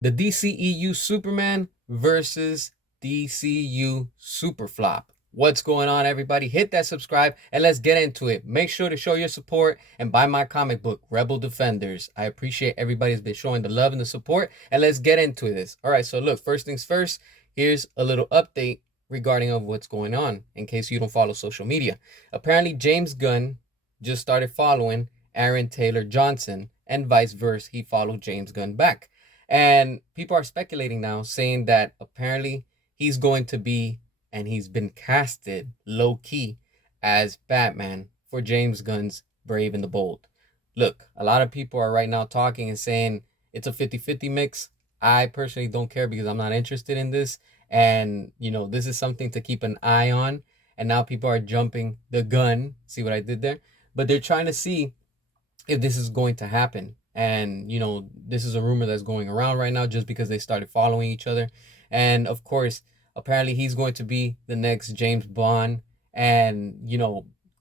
The DCEU Superman versus DCU SuperFLOP. What's going on, everybody? Hit that subscribe and let's get into it. Make sure to show your support and buy my comic book, Rebel Defenders. I appreciate everybody who's been showing the love and the support, and let's get into this. All right, so look, first things first, here's a little update regarding of what's going on in case you don't follow social media. Apparently, James Gunn just started following Aaron Taylor Johnson, and vice versa. He followed James Gunn back. And people are speculating now, saying that apparently he's going to be, and he's been casted low key as Batman for James Gunn's Brave and the Bold. Look, a lot of people are right now talking and saying it's a 50-50 mix. I personally don't care because I'm not interested in this. And, this is something to keep an eye on. And now people are jumping the gun. See what I did there? But they're trying to see if this is going to happen. And, this is a rumor that's going around right now just because they started following each other. And of course, apparently he's going to be the next James Bond. And,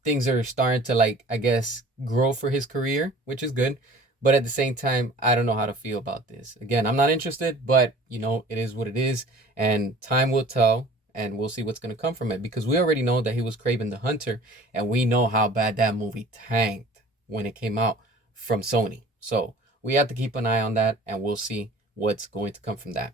things are starting to, I guess, grow for his career, which is good. But at the same time, I don't know how to feel about this. Again, I'm not interested, but, it is what it is. And time will tell. And we'll see what's going to come from it. Because we already know that he was Kraven the Hunter. And we know how bad that movie tanked when it came out from Sony. So we have to keep an eye on that, and we'll see what's going to come from that.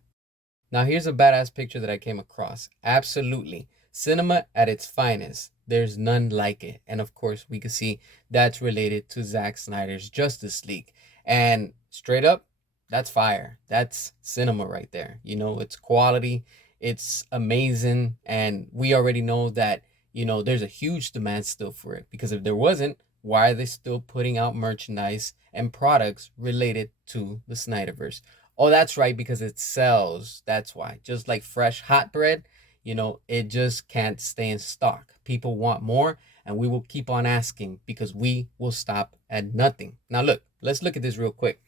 Now, here's a badass picture that I came across. Absolutely. Cinema at its finest. There's none like it. And of course, we can see that's related to Zack Snyder's Justice League. And straight up, that's fire. That's cinema right there. It's quality. It's amazing. And we already know that, there's a huge demand still for it. Because if there wasn't, why are they still putting out merchandise and products related to the Snyderverse? Oh, that's right, because it sells. That's why. Just like fresh hot bread, it just can't stay in stock. People want more, and we will keep on asking because we will stop at nothing. Now, look, let's look at this real quick.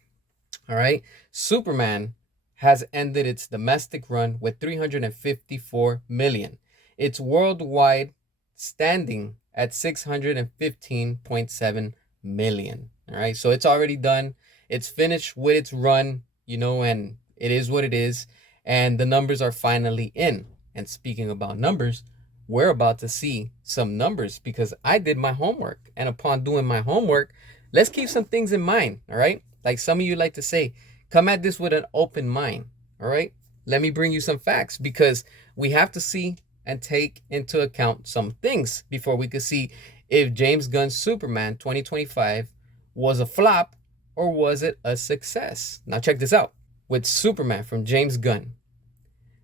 All right. Superman has ended its domestic run with 354 million. Its worldwide standing at 615.7 million. All right. So it's already done. It's finished with its run, and it is what it is. And the numbers are finally in. And speaking about numbers, we're about to see some numbers because I did my homework. And upon doing my homework, let's keep some things in mind. All right. Like some of you like to say, come at this with an open mind. All right. Let me bring you some facts because we have to see and take into account some things before we could see if James Gunn's Superman 2025 was a flop or was it a success. Now check this out. With Superman from James Gunn,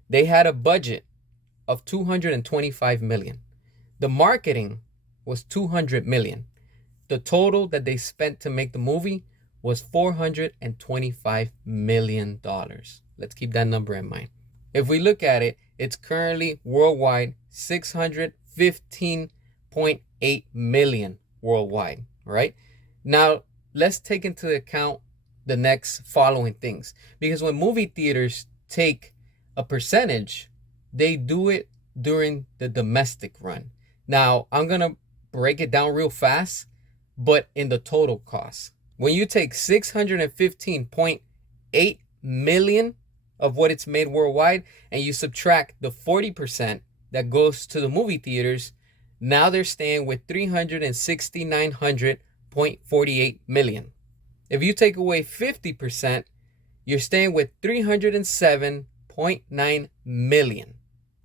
they had a budget of 225 million. The marketing was 200 million. The total that they spent to make the movie was $425 million. Let's keep that number in mind. If we look at it, it's currently worldwide 615.8 million worldwide. All right. Now, let's take into account the next following things. Because when movie theaters take a percentage, they do it during the domestic run. Now, I'm going to break it down real fast, but in the total cost. When you take 615.8 million of what it's made worldwide, and you subtract the 40% that goes to the movie theaters, now they're staying with 36900.48 million. If you take away 50%, you're staying with 307.9 million.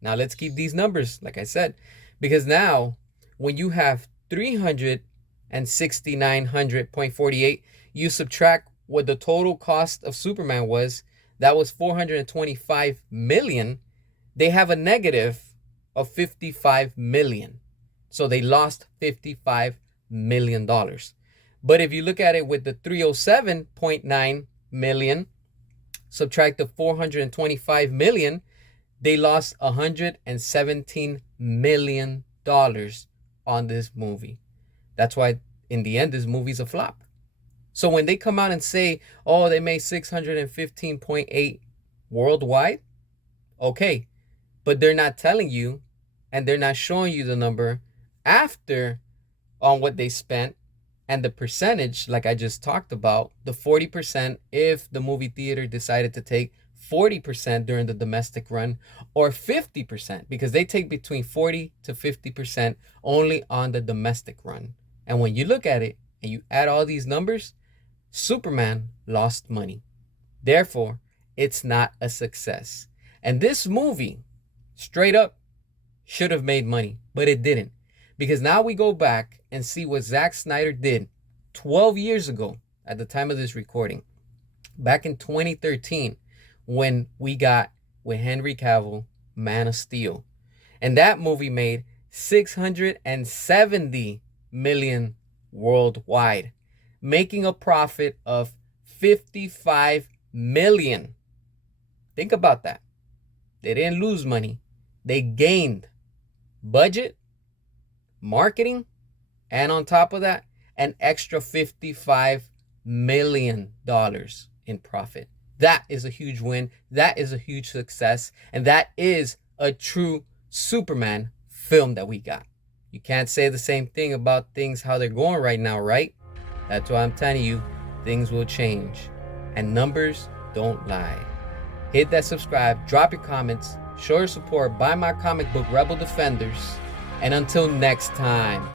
Now let's keep these numbers, like I said, because now when you have 36900.48, you subtract what the total cost of Superman was. That was 425 million. They have a negative of 55 million. So they lost $55 million. But if you look at it with the 307.9 million, subtract the 425 million, they lost $117 million on this movie. That's why in the end, this movie's a flop. So when they come out and say, oh, they made 615.8 worldwide, okay, but they're not telling you and they're not showing you the number after on what they spent and the percentage, like I just talked about, the 40% if the movie theater decided to take 40% during the domestic run, or 50%, because they take between 40 to 50% only on the domestic run. And when you look at it and you add all these numbers, Superman lost money. Therefore, it's not a success. And this movie, straight up, should have made money, but it didn't. Because now we go back and see what Zack Snyder did 12 years ago at the time of this recording. Back in 2013, when we got, with Henry Cavill, Man of Steel. And that movie made $670 million worldwide, making a profit of $55 million. Think about that. They didn't lose money. They gained budget, marketing, and on top of that, an extra $55 million in profit. That is a huge win. That is a huge success. And that is a true Superman film that we got. You can't say the same thing about things how they're going right now, right? That's why I'm telling you, things will change. And numbers don't lie. Hit that subscribe, drop your comments, show your support, buy my comic book, Rebel Defenders. And until next time.